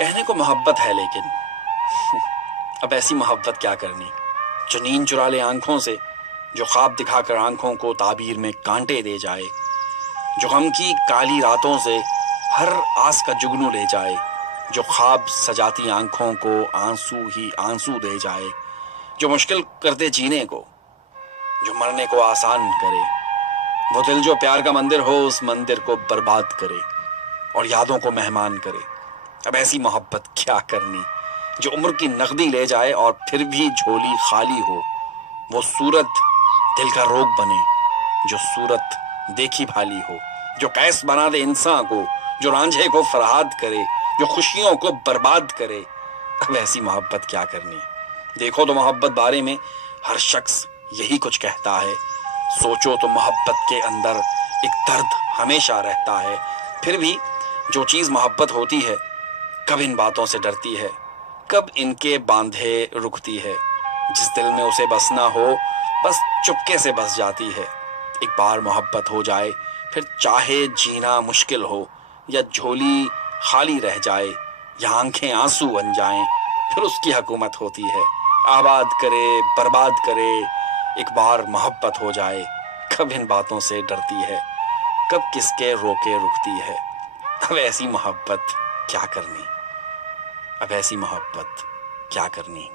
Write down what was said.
کہنے کو محبت ہے لیکن اب ایسی محبت کیا کرنی جو نیند چرا لے آنکھوں سے، جو خواب دکھا کر آنکھوں کو تعبیر میں کانٹے دے جائے، جو غم کی کالی راتوں سے ہر آس کا جگنو لے جائے، جو خواب سجاتی آنکھوں کو آنسو ہی آنسو دے جائے، جو مشکل کر دے جینے کو، جو مرنے کو آسان کرے، وہ دل جو پیار کا مندر ہو اس مندر کو برباد کرے اور یادوں کو مہمان کرے۔ اب ایسی محبت کیا کرنی جو عمر کی نقدی لے جائے اور پھر بھی جھولی خالی ہو، وہ صورت دل کا روگ بنے جو صورت دیکھی بھالی ہو، جو قیس بنا دے انسان کو، جو رانجھے کو فرہاد کرے، جو خوشیوں کو برباد کرے۔ اب ایسی محبت کیا کرنی؟ دیکھو تو محبت بارے میں ہر شخص یہی کچھ کہتا ہے، سوچو تو محبت کے اندر ایک درد ہمیشہ رہتا ہے۔ پھر بھی جو چیز محبت ہوتی ہے کب ان باتوں سے ڈرتی ہے، کب ان کے باندھے رکتی ہے؟ جس دل میں اسے بسنا ہو بس چپکے سے بس جاتی ہے۔ ایک بار محبت ہو جائے پھر چاہے جینا مشکل ہو یا جھولی خالی رہ جائے یا آنکھیں آنسو بن جائیں، پھر اس کی حکومت ہوتی ہے، آباد کرے برباد کرے۔ ایک بار محبت ہو جائے کب ان باتوں سے ڈرتی ہے، کب کس کے روکے رکتی ہے؟ اب ایسی محبت کیا کرنی؟ اب ایسی محبت کیا کرنی؟